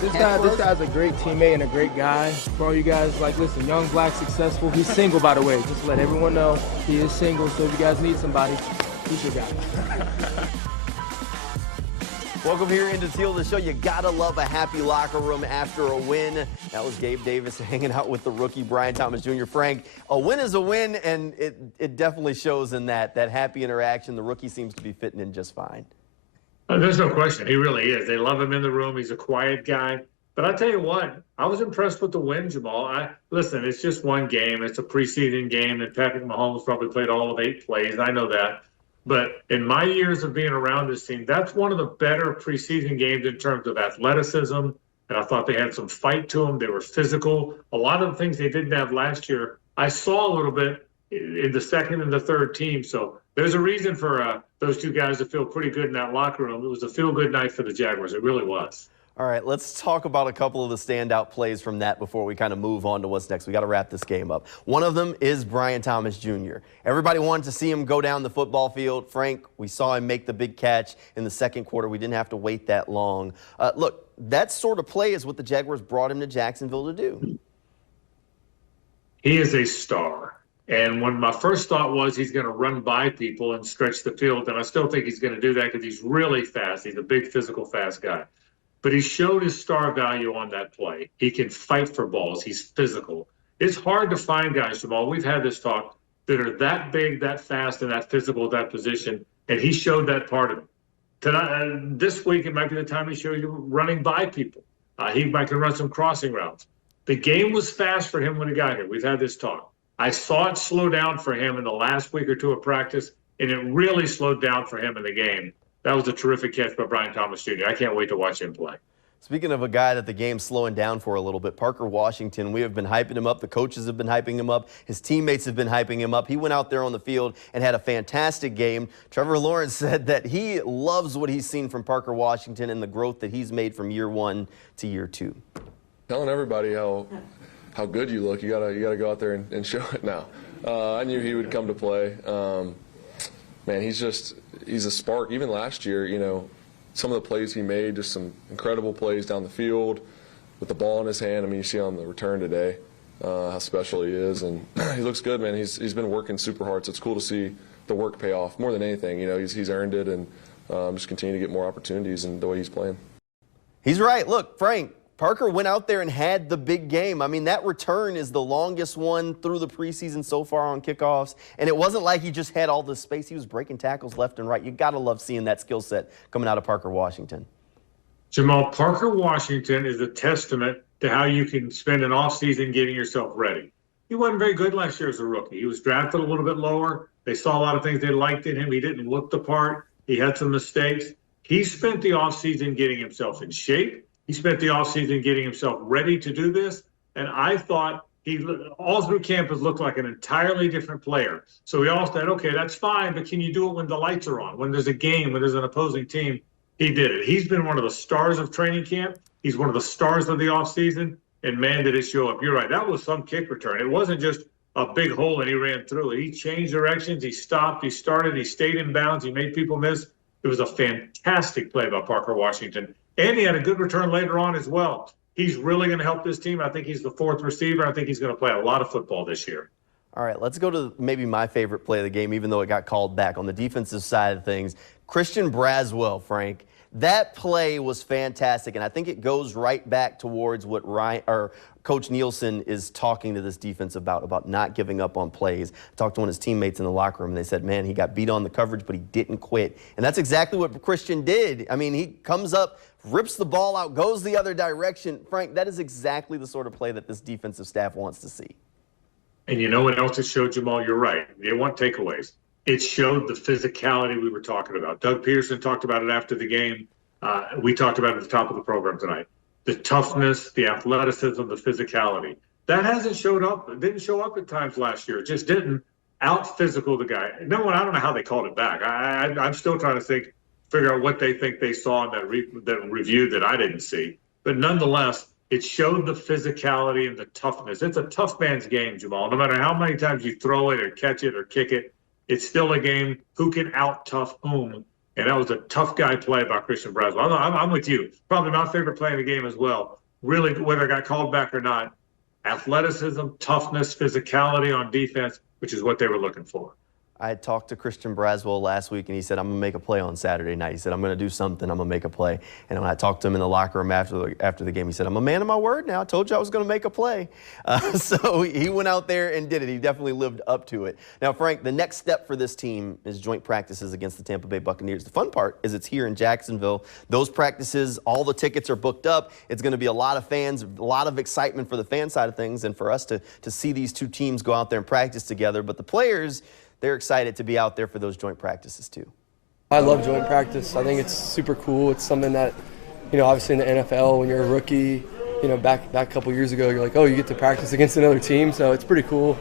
This guy's a great teammate and a great guy. For all you guys, like, listen, young, black, successful. He's single, by the way. Just to let everyone know he is single. So if you guys need somebody, he's your guy. Welcome here into Teal, the show. You gotta love a happy locker room after a win. That was Gabe Davis hanging out with the rookie Brian Thomas Jr. Frank, a win is a win, and it definitely shows in that happy interaction. The rookie seems to be fitting in just fine. There's no question. He really is. They love him in the room. He's a quiet guy. But I tell you what, I was impressed with the win, Jamal. Listen, it's just one game. It's a preseason game, and Patrick Mahomes probably played all of 8 plays. I know that. But in my years of being around this team, that's one of the better preseason games in terms of athleticism. And I thought they had some fight to them. They were physical. A lot of the things they didn't have last year, I saw a little bit in the second and the third team. So there's a reason for those two guys to feel pretty good in that locker room. It was a feel-good night for the Jaguars. It really was. All right, let's talk about a couple of the standout plays from that before we kind of move on to what's next. We got to wrap this game up. One of them is Brian Thomas Jr. Everybody wanted to see him go down the football field. Frank, we saw him make the big catch in the second quarter. We didn't have to wait that long. Look, that sort of play is what the Jaguars brought him to Jacksonville to do. He is a star. And when my first thought was he's going to run by people and stretch the field, and I still think he's going to do that because he's really fast. He's a big, physical, fast guy. But he showed his star value on that play. He can fight for balls. He's physical. It's hard to find guys, Jamal. We've had this talk that are that big, that fast, and that physical at that position, and he showed that part of it. Tonight, this week, it might be the time he showed you running by people. He might can run some crossing routes. The game was fast for him when he got here. We've had this talk. I saw it slow down for him in the last week or two of practice, and it really slowed down for him in the game. That was a terrific catch by Brian Thomas Jr. I can't wait to watch him play. Speaking of a guy that the game's slowing down for a little bit, Parker Washington, we have been hyping him up. The coaches have been hyping him up. His teammates have been hyping him up. He went out there on the field and had a fantastic game. Trevor Lawrence said that he loves what he's seen from Parker Washington and the growth that he's made from year 1 to year 2. Telling everybody how good you look. You gotta go out there and show it now. I knew he would come to play. Man, he's a spark. Even last year, you know, some of the plays he made, just some incredible plays down the field with the ball in his hand. I mean, you see on the return today how special he is, and he looks good, man. He's been working super hard, so it's cool to see the work pay off. More than anything, you know, he's earned it, and just continue to get more opportunities in the way he's playing. He's right. Look, Frank, Parker went out there and had the big game. I mean, that return is the longest one through the preseason so far on kickoffs. And it wasn't like he just had all this space. He was breaking tackles left and right. You got to love seeing that skill set coming out of Parker Washington. Jamal, Parker Washington is a testament to how you can spend an offseason getting yourself ready. He wasn't very good last year as a rookie. He was drafted a little bit lower. They saw a lot of things they liked in him. He didn't look the part. He had some mistakes. He spent the offseason getting himself in shape. He spent the offseason getting himself ready to do this, and I thought he all through camp has looked like an entirely different player. So we all said, okay, that's fine, but can you do it when the lights are on, when there's a game, when there's an opposing team? He did it. He's been one of the stars of training camp. He's one of the stars of the offseason, and man, did it show up. You're right, that was some kick return. It wasn't just a big hole and he ran through it. He changed directions, he stopped, he started, he stayed in bounds, he made people miss. It was a fantastic play by Parker Washington. And he had a good return later on as well. He's really going to help this team. I think he's the 4th receiver. I think he's going to play a lot of football this year. All right, let's go to maybe my favorite play of the game, even though it got called back. On the defensive side of things, Christian Braswell, Frank, that play was fantastic, and I think it goes right back towards what Coach Nielsen is talking to this defense about not giving up on plays. I talked to one of his teammates in the locker room, and they said, man, he got beat on the coverage, but he didn't quit. And that's exactly what Christian did. I mean, he comes up, rips the ball out, goes the other direction. Frank, that is exactly the sort of play that this defensive staff wants to see. And you know what else it showed, Jamal? You're right. They want takeaways. It showed the physicality we were talking about. Doug Peterson talked about it after the game. We talked about it at the top of the program tonight. The toughness, the athleticism, the physicality. That hasn't showed up. It didn't show up at times last year. It just didn't out-physical the guy. No one, I don't know how they called it back. I'm still trying to figure out what they think they saw in that review that I didn't see. But nonetheless, it showed the physicality and the toughness. It's a tough man's game, Jamal. No matter how many times you throw it or catch it or kick it, it's still a game who can out-tough whom. And that was a tough guy play by Christian Braswell. I'm with you. Probably my favorite play in the game as well. Really, whether it got called back or not, athleticism, toughness, physicality on defense, which is what they were looking for. I had talked to Christian Braswell last week, and he said, I'm going to make a play on Saturday night. He said, I'm going to do something. I'm going to make a play. And when I talked to him in the locker room after the game, he said, I'm a man of my word now. I told you I was going to make a play. So he went out there and did it. He definitely lived up to it. Now, Frank, the next step for this team is joint practices against the Tampa Bay Buccaneers. The fun part is it's here in Jacksonville. Those practices, all the tickets are booked up. It's going to be a lot of fans, a lot of excitement for the fan side of things, and for us to see these two teams go out there and practice together. But the players, they're excited to be out there for those joint practices too. I love joint practice. I think it's super cool. It's something that, obviously in the NFL, when you're a rookie, back a couple years ago, you're like, oh, you get to practice against another team. So it's pretty cool.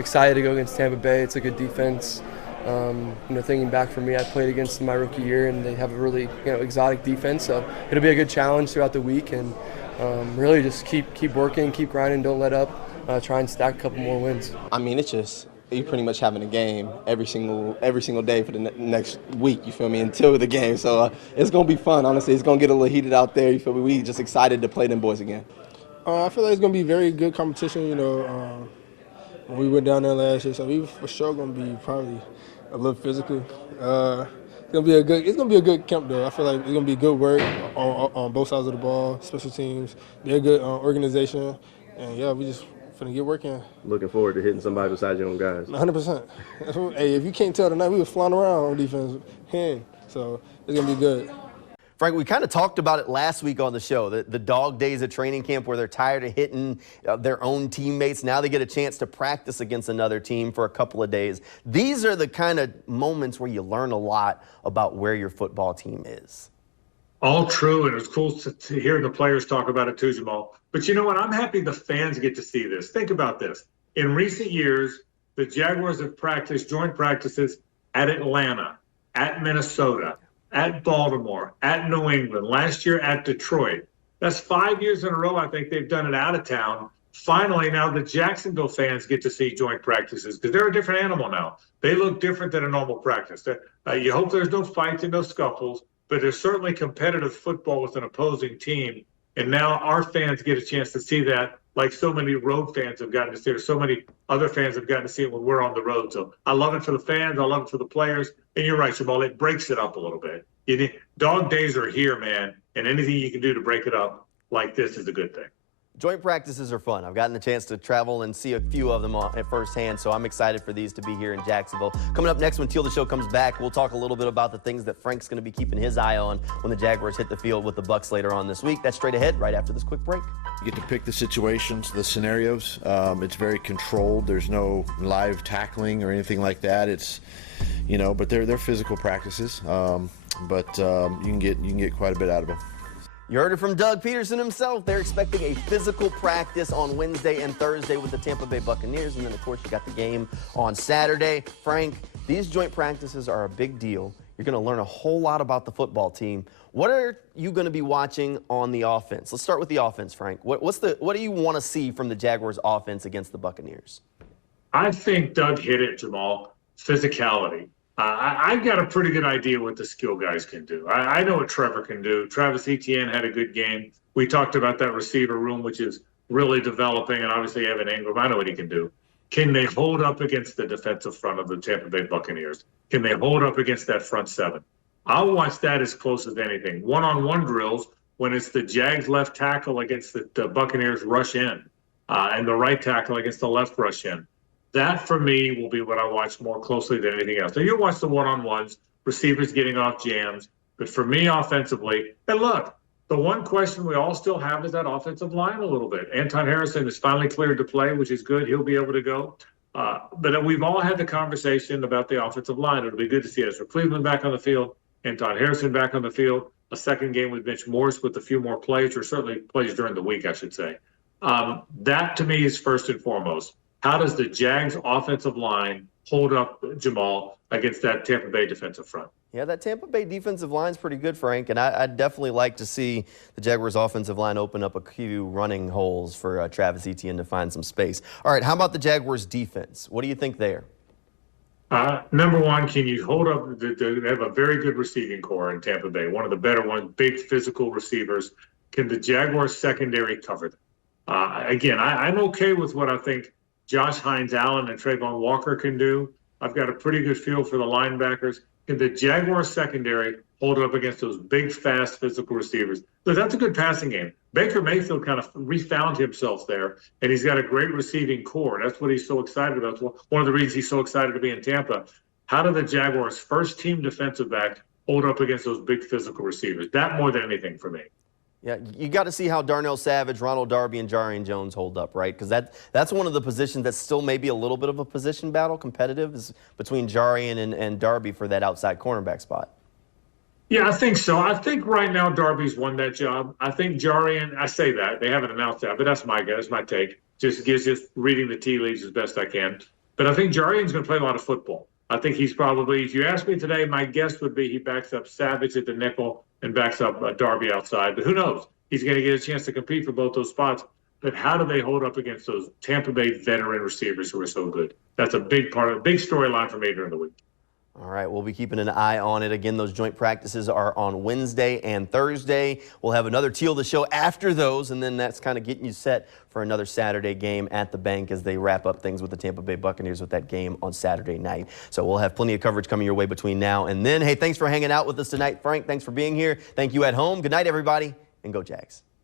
Excited to go against Tampa Bay. It's a good defense. Thinking back for me, I played against them my rookie year, and they have a really, exotic defense. So it'll be a good challenge throughout the week, and really just keep working, keep grinding, don't let up, try and stack a couple more wins. I mean, it's just, you're pretty much having a game every single day for the next week, you feel me, until the game. So it's going to be fun, honestly. It's going to get a little heated out there, you feel me. We just excited to play them boys again. I feel like it's going to be very good competition, when we went down there last year. So we for sure going to be probably a little physical. It's going to be a good camp, though. I feel like it's going to be good work on both sides of the ball, special teams. They're a good organization. And, yeah, we just finna get working. Looking forward to hitting somebody besides your own guys. 100%. Hey, if you can't tell tonight, we were flying around on defense, so it's gonna be good. Frank, we kind of talked about it last week on the show, the dog days of training camp where they're tired of hitting their own teammates. Now they get a chance to practice against another team for a couple of days. These are the kind of moments where you learn a lot about where your football team is. All true, and it's cool to hear the players talk about it too, Jamal. But you know what? I'm happy the fans get to see this. Think about this. In recent years, the Jaguars have practiced joint practices at Atlanta, at Minnesota, at Baltimore, at New England, last year at Detroit. That's 5 years in a row, I think they've done it out of town. Finally, now the Jacksonville fans get to see joint practices because they're a different animal now. They look different than a normal practice. You hope there's no fights and no scuffles, but there's certainly competitive football with an opposing team. And now our fans get a chance to see that, like so many road fans have gotten to see it, or so many other fans have gotten to see it when we're on the road. So I love it for the fans. I love it for the players. And you're right, Jamal, it breaks it up a little bit. Dog days are here, man, and anything you can do to break it up like this is a good thing. Joint practices are fun. I've gotten a chance to travel and see a few of them at firsthand, so I'm excited for these to be here in Jacksonville. Coming up next, when Teal the Show comes back, we'll talk a little bit about the things that Frank's going to be keeping his eye on when the Jaguars hit the field with the Bucs later on this week. That's straight ahead, right after this quick break. You get to pick the situations, the scenarios. It's very controlled. There's no live tackling or anything like that. It's, but they're physical practices. But you can get quite a bit out of them. You heard it from Doug Peterson himself. They're expecting a physical practice on Wednesday and Thursday with the Tampa Bay Buccaneers. And then, of course, you got the game on Saturday. Frank, these joint practices are a big deal. You're going to learn a whole lot about the football team. What are you going to be watching on the offense? Let's start with the offense, Frank. What do you want to see from the Jaguars offense against the Buccaneers? I think Doug hit it, Jamal. Physicality. I've got a pretty good idea what the skill guys can do. I know what Trevor can do. Travis Etienne had a good game. We talked about that receiver room, which is really developing, and obviously Evan Ingram. I know what he can do. Can they hold up against the defensive front of the Tampa Bay Buccaneers? Can they hold up against that front seven? I'll watch that as close as anything. One-on-one drills when it's the Jags left tackle against the Buccaneers rush in, and the right tackle against the left rush in. That, for me, will be what I watch more closely than anything else. So you'll watch the one-on-ones, receivers getting off jams. But for me, offensively, and look, the one question we all still have is that offensive line a little bit. Anton Harrison is finally cleared to play, which is good. He'll be able to go. But we've all had the conversation about the offensive line. It'll be good to see Ezra Cleveland back on the field, Anton Harrison back on the field, a second game with Mitch Morse with a few more plays, or certainly plays during the week, I should say. That, to me, is first and foremost. How does the Jags offensive line hold up, Jamal, against that Tampa Bay defensive front? Yeah, that Tampa Bay defensive line's pretty good, Frank, and I'd definitely like to see the Jaguars offensive line open up a few running holes for Travis Etienne to find some space. All right, how about the Jaguars defense? What do you think there? Number one, can you hold up? They have a very good receiving core in Tampa Bay, one of the better ones, big physical receivers. Can the Jaguars secondary cover them? Again, I'm okay with what I think Josh Hines Allen and Trayvon Walker can do. I've got a pretty good feel for the linebackers. Can the Jaguars secondary hold up against those big, fast, physical receivers? So that's a good passing game. Baker Mayfield kind of refound himself there, and he's got a great receiving core. That's what he's so excited about. One of the reasons he's so excited to be in Tampa. How do the Jaguars' first-team defensive back hold up against those big physical receivers? That more than anything for me. Yeah, you got to see how Darnell Savage, Ronald Darby, and Jarian Jones hold up, right? Because that's one of the positions that's still maybe a little bit of a position battle, competitive, is between Jarian and Darby for that outside cornerback spot. Yeah, I think so. I think right now Darby's won that job. I think Jarian, I say that, they haven't announced that, but that's my guess, my take. Just reading the tea leaves as best I can. But I think Jarian's going to play a lot of football. I think he's probably, if you ask me today, my guess would be he backs up Savage at the nickel and backs up Darby outside. But who knows? He's going to get a chance to compete for both those spots. But how do they hold up against those Tampa Bay veteran receivers who are so good? That's a big part of a big storyline for me during the week. All right, we'll be keeping an eye on it. Again, those joint practices are on Wednesday and Thursday. We'll have another Teal the Show after those, and then that's kind of getting you set for another Saturday game at the bank as they wrap up things with the Tampa Bay Buccaneers with that game on Saturday night. So we'll have plenty of coverage coming your way between now and then. Hey, thanks for hanging out with us tonight, Frank. Thanks for being here. Thank you at home. Good night, everybody, and go Jags.